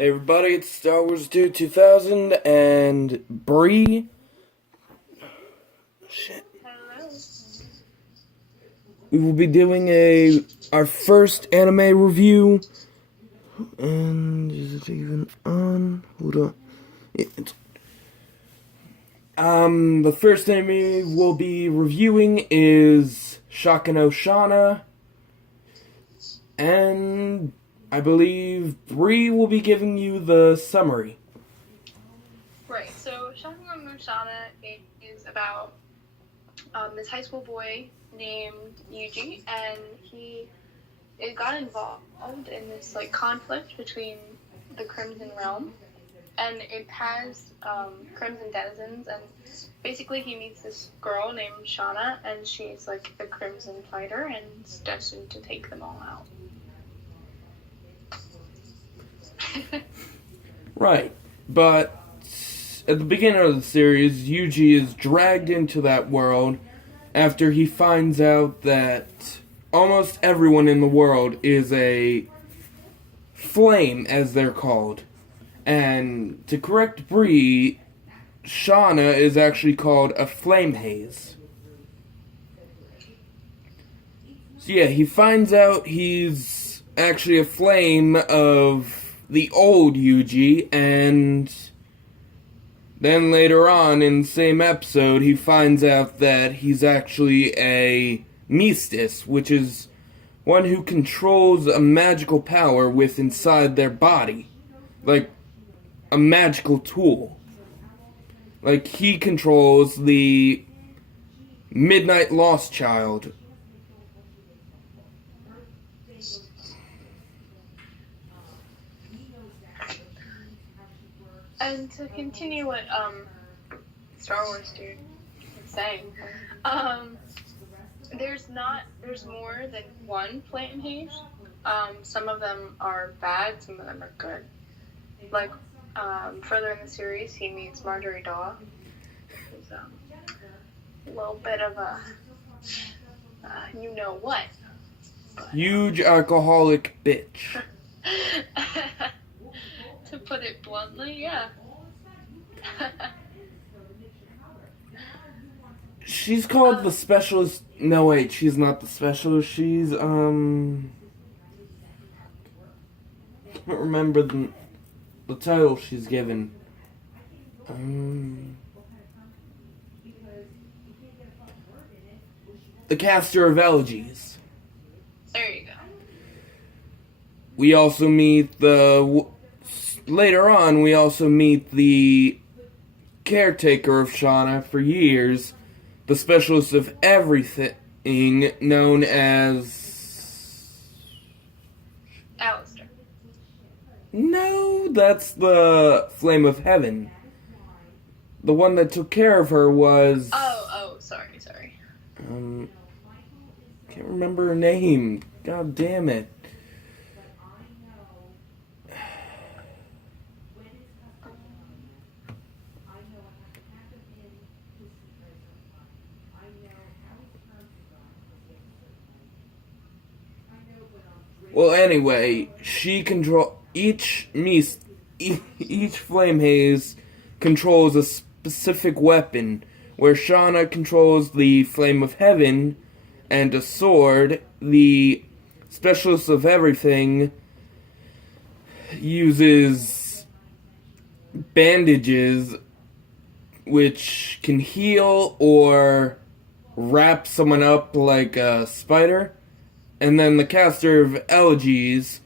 Hey everybody, it's Star Wars Dude 2000 and Bree. Shit. Hello. We will be doing our first anime review. And is it even on? Hold on. Yeah, the first anime we'll be reviewing is Shana. And I believe Bree will be giving you the summary. Right, so Shakugan no Shana is about this high school boy named Yuji, and he got involved in this conflict between the Crimson Realm, and it has Crimson denizens, and basically he meets this girl named Shana, and she's like a Crimson fighter and is destined to take them all out. Right, but at the beginning of the series, Yuji is dragged into that world after he finds out that almost everyone in the world is a flame, as they're called. And to correct Bree, Shana is actually called a flame haze. So yeah, he finds out he's actually a flame of the old Yuji, and then later on in the same episode, he finds out that he's actually a Mystis, which is one who controls a magical power with inside their body. Like a magical tool. Like he controls the Midnight Lost Child. And to continue what Star Wars Dude was saying, there's more than one flame haze. Some of them are bad, some of them are good. Like further in the series, he meets Marjorie Daw, who's a little bit of a you know what. Huge alcoholic bitch. To put it bluntly, yeah. She's called the specialist. No, wait, she's not the specialist. She's, I can't remember the title she's given. The caster of elegies. There you go. We also meet later on, we also meet the caretaker of Shana for years, the specialist of everything, known as... Alistair. No, that's the Flame of Heaven. The one that took care of her was... Oh, sorry. Can't remember her name. God damn it. Well, anyway, each flame haze controls a specific weapon, where Shana controls the Flame of Heaven, and a sword. The specialist of everything uses bandages, which can heal or wrap someone up like a spider. And then the caster of elegies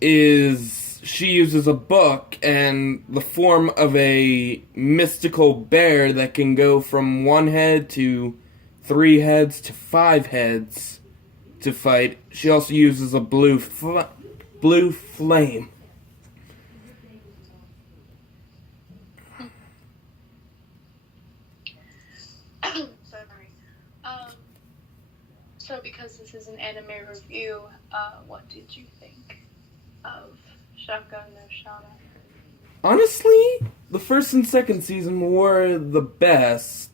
she uses a book and the form of a mystical bear that can go from 1 head to 3 heads to 5 heads to fight. She also uses a blue flame. So because this is an anime review, what did you think of Shakugan no Shana? Honestly, the first and second season were the best.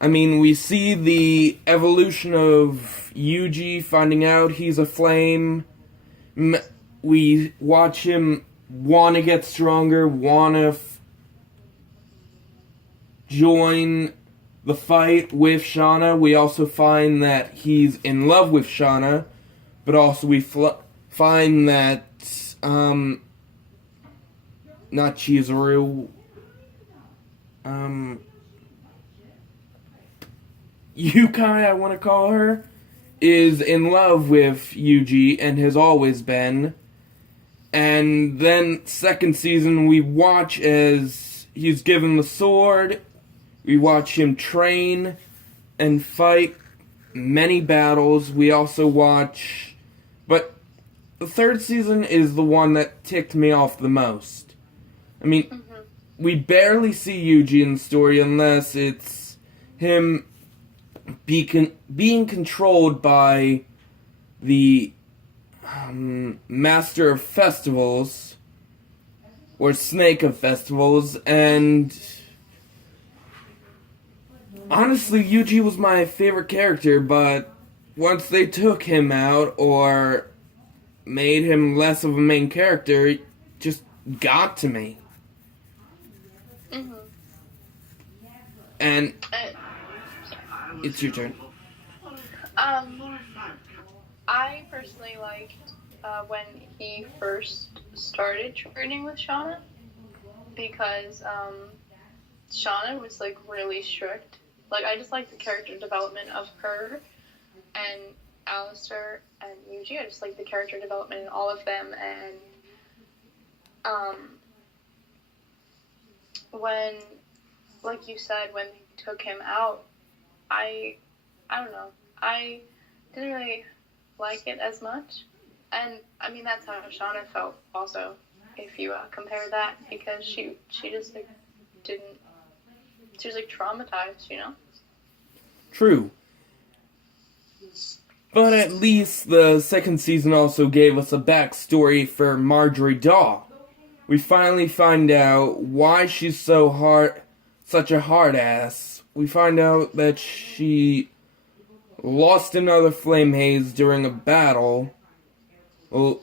I mean, we see the evolution of Yuji finding out he's a flame, we watch him want to get stronger, want to join the fight with Shana. We also find that he's in love with Shana, but also we find that, not Chizuru, Yukai, I want to call her, is in love with Yuji and has always been. And then, second season, we watch as he's given the sword. We watch him train and fight many battles. We also watch... But the third season is the one that ticked me off the most. I mean, we barely see Yuji in the story unless it's him being controlled by the Master of Festivals, or Snake of Festivals, and honestly, Yuji was my favorite character, but once they took him out, or made him less of a main character, it just got to me. And it's your turn. I personally liked when he first started training with Shauna, because Shauna was like really strict. Like, I just like the character development of her and Alistair and Yuji. I just like the character development in all of them. And when, like you said, when they took him out, I don't know. I didn't really like it as much. And I mean, that's how Shauna felt also, if you compare that, because she just like didn't, she was like traumatized, you know? True. But at least the second season also gave us a backstory for Marjorie Daw. We finally find out why she's such a hard ass. We find out that she lost another flame haze during a battle, well,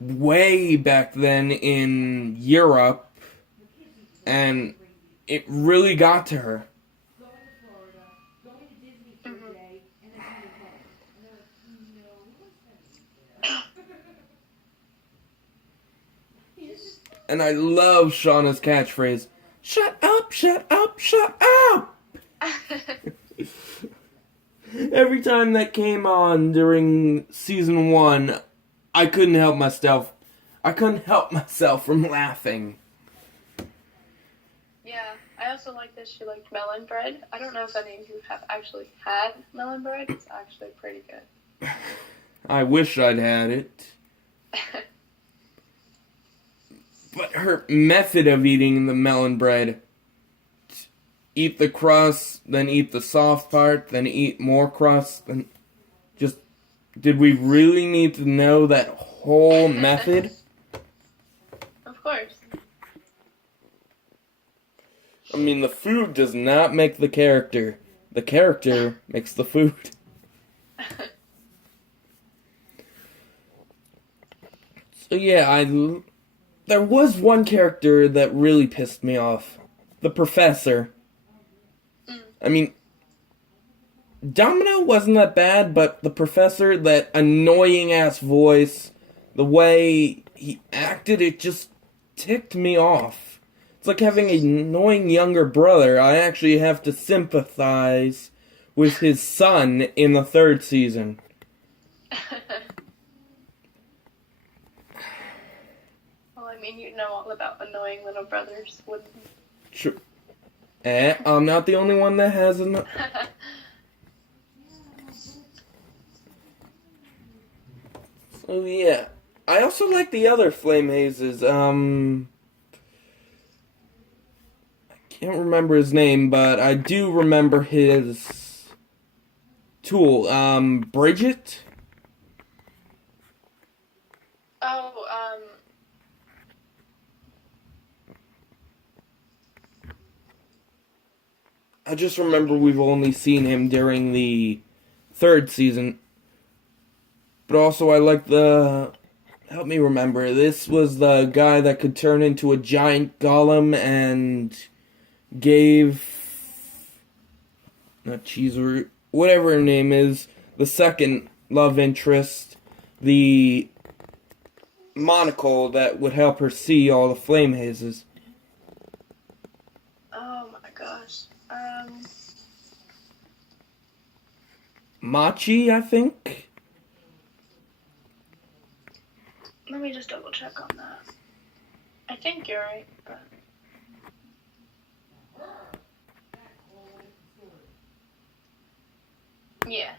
way back then in Europe, and it really got to her. And I love Shauna's catchphrase, "Shut up, shut up, shut up!" Every time that came on during season 1, I couldn't help myself from laughing. Yeah, I also like that she liked melon bread. I don't know if any of you have actually had melon bread. It's actually pretty good. I wish I'd had it. But her method of eating the melon bread, eat the crust, then eat the soft part, then eat more crust, then just... Did we really need to know that whole method? Of course. I mean, the food does not make the character. The character makes the food. So yeah, there was one character that really pissed me off. The professor. I mean, Domino wasn't that bad, but the professor, that annoying-ass voice, the way he acted, it just ticked me off. It's like having an annoying younger brother. I actually have to sympathize with his son in the third season. Well, I mean, you know all about annoying little brothers, wouldn't you? Sure. I'm not the only one that has an... So yeah. I also like the other flame hazes. I can't remember his name, but I do remember his tool. Bridget? Oh, I just remember we've only seen him during the third season. But also I like the help me remember. This was the guy that could turn into a giant golem and gave not Cheeseroot, whatever her name is, the second love interest, the monocle that would help her see all the flame hazes. Oh my gosh. Machi, I think? Let me just double check on that. I think you're right, but... Yeah.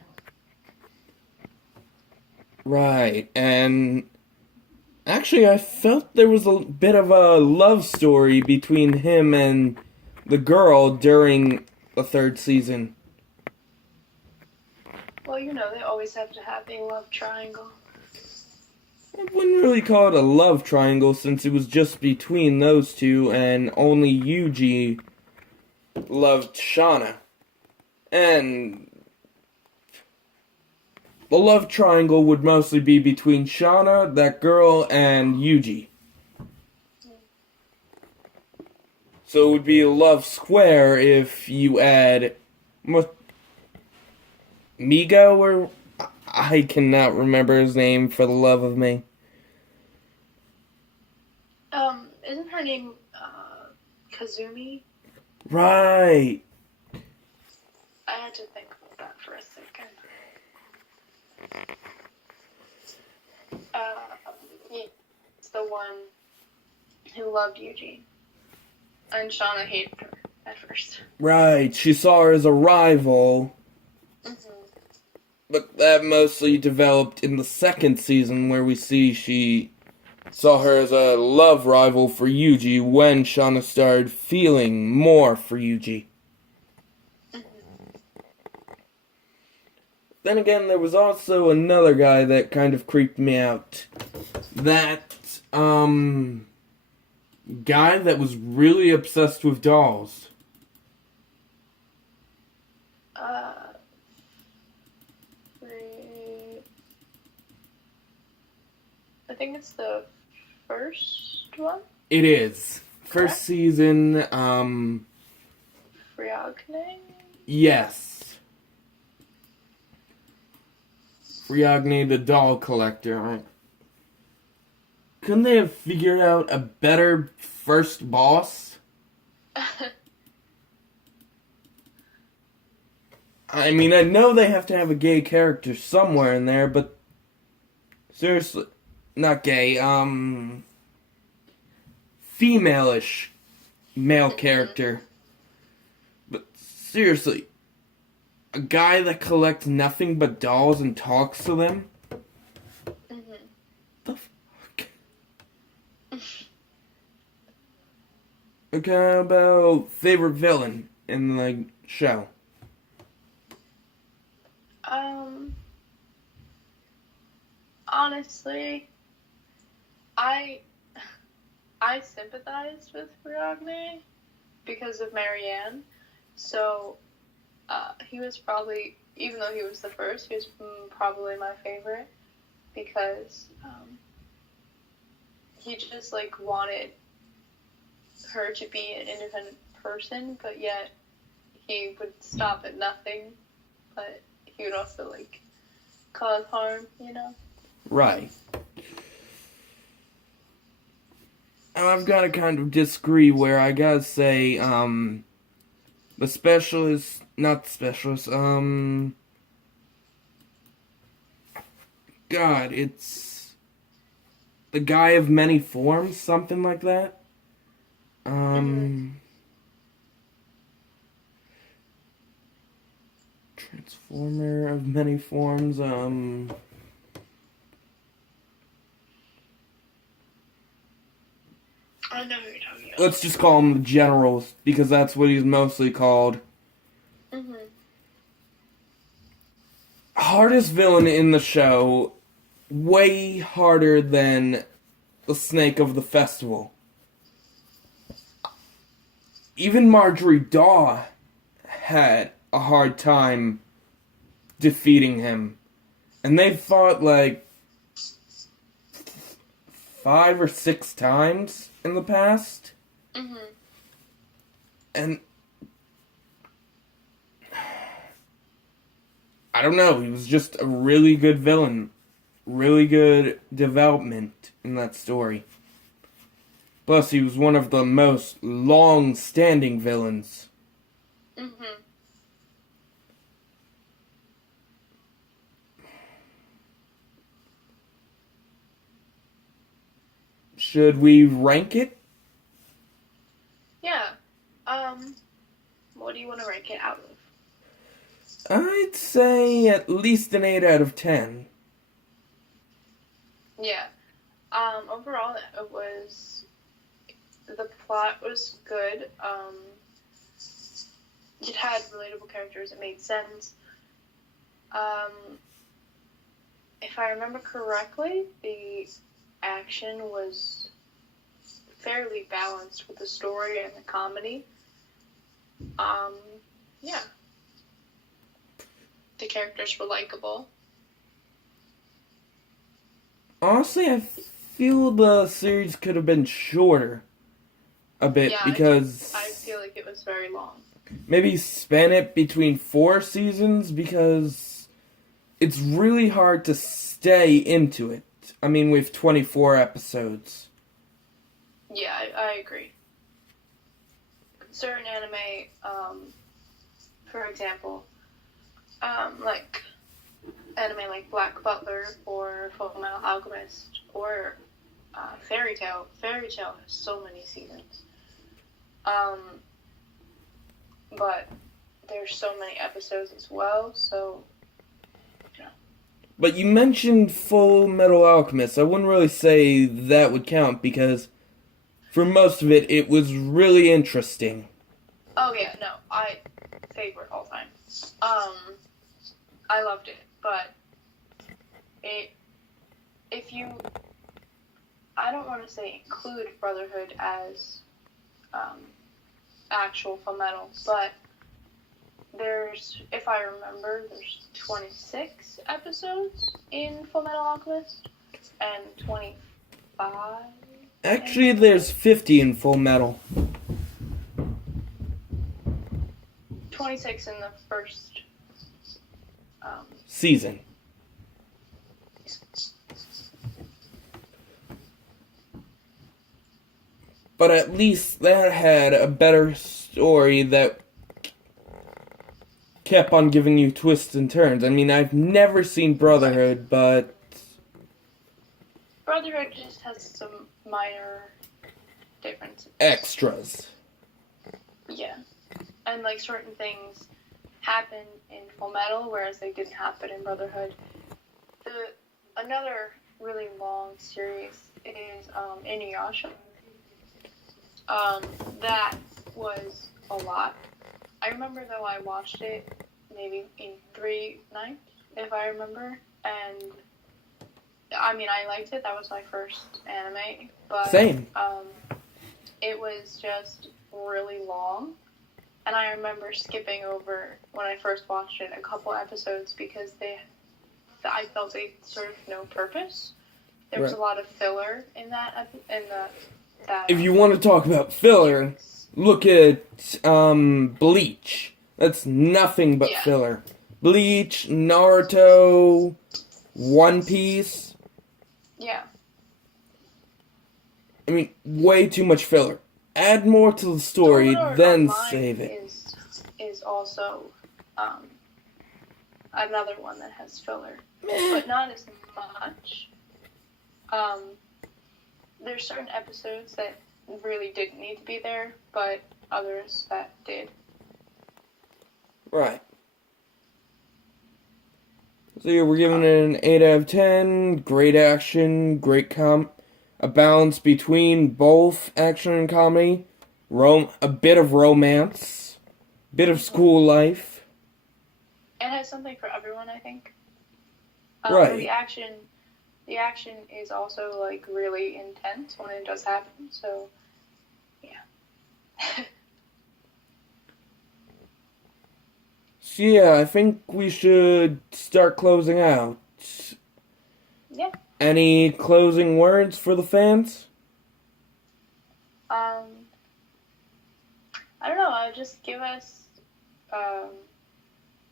Right, and actually I felt there was a bit of a love story between him and the girl during the third season. Well, you know, they always have to have a love triangle. I wouldn't really call it a love triangle since it was just between those two and only Yuji loved Shana. And the love triangle would mostly be between Shana, that girl, and Yuji. So it would be a love square if you add Migo, or I cannot remember his name for the love of me. Isn't her name, Kazumi? Right. I had to think about that for a second. He's the one who loved Yuji. And Shauna hated her at first. Right. She saw her as a rival. Mm-hmm. But that mostly developed in the second season where we see she saw her as a love rival for Yuji when Shauna started feeling more for Yuji. Mm-hmm. Then again, there was also another guy that kind of creeped me out. That, guy that was really obsessed with dolls. I think it's the first one? It is. Correct? First season, Fryagne? yes. Fryagne the doll collector. Couldn't they have figured out a better first boss? I mean, I know they have to have a gay character somewhere in there, but seriously, not gay, female-ish male character. But seriously, a guy that collects nothing but dolls and talks to them? Mm-hmm. The fuck? Okay, how about favorite villain in the show? Honestly, I sympathized with Fryagne because of Marianne, so he was probably, even though he was the first, he was probably my favorite because he just like wanted her to be an independent person, but yet he would stop at nothing, but he would also like cause harm, you know? Right. I've got to kind of disagree where I gotta say, the specialist, not the specialist, God, it's the guy of many forms, something like that. Transformer of many forms, I know who you're talking about. let's just call him the General, because that's what he's mostly called. Mm-hmm. Hardest villain in the show, way harder than the Snake of the Festival. Even Marjorie Daw had a hard time defeating him. And they fought like 5 or 6 times in the past. Mm-hmm. And I don't know, he was just a really good villain. Really good development in that story. Plus, he was one of the most long-standing villains. Mm-hmm. Should we rank it? Yeah. What do you want to rank it out of? I'd say at least an 8 out of 10. Yeah. Overall, the plot was good. It had relatable characters. It made sense. If I remember correctly, the action was fairly balanced with the story and the comedy. Yeah. The characters were likable. Honestly, I feel the series could have been shorter a bit Yeah, because I feel like it was very long. maybe span it between 4 seasons because it's really hard to stay into it. I mean, with 24 episodes. Yeah, I agree. Certain anime, for example, like anime like Black Butler or Fullmetal Alchemist or Fairy Tail. Fairy Tail has so many seasons. But there's so many episodes as well, so But you mentioned Full Metal Alchemist. I wouldn't really say that would count because for most of it, it was really interesting. oh yeah, no, favorite all time. I loved it, but if you, I don't want to say include Brotherhood as actual Fullmetal, but if I remember, there's 26 episodes in Fullmetal Alchemist and 25. Actually, there's 50 in Full Metal. 26 in the first Season. But at least that had a better story that kept on giving you twists and turns. I mean, I've never seen Brotherhood, but Brotherhood just has some minor differences. extras. Yeah. And like certain things happen in Fullmetal, whereas they didn't happen in Brotherhood. Another really long series is Inuyasha. That was a lot. I remember though I watched it maybe in 3 nights, if I remember, and I mean I liked it. That was my first anime, but Same. It was just really long. And I remember skipping over, when I first watched it, a couple episodes because I felt they served no purpose. There was a lot of filler in that. If you want to talk about filler, look at Bleach. That's nothing but filler. Bleach, Naruto, One Piece. Yeah. I mean, way too much filler. Add more to the story, then save it. Is also another one that has filler, but not as much. There's certain episodes that really didn't need to be there, but others that did. Right. So yeah, we're giving it an 8 out of 10. Great action, great a balance between both action and comedy. A bit of romance. Bit of school life. It has something for everyone, I think. Right. The action is also like really intense when it does happen. So, yeah. So yeah, I think we should start closing out. Yeah. Any closing words for the fans? I don't know. Just give us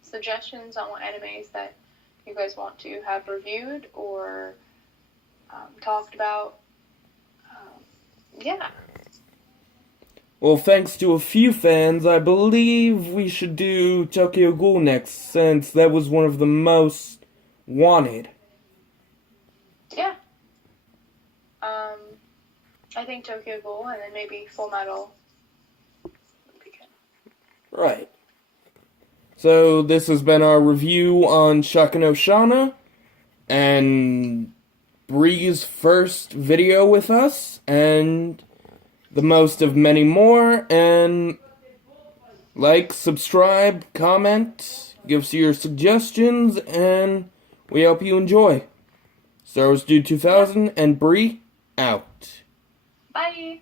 suggestions on what animes that you guys want to have reviewed or talked about. Yeah. Well, thanks to a few fans, I believe we should do Tokyo Ghoul next, since that was one of the most wanted. Yeah. I think Tokyo Ghoul and then maybe Full Metal would be good. Right. So, this has been our review on Shana, and Bree's first video with us, and the most of many more, and like, subscribe, comment, give us your suggestions, and we hope you enjoy. Star Wars Dude 2000 and Bree out. Bye!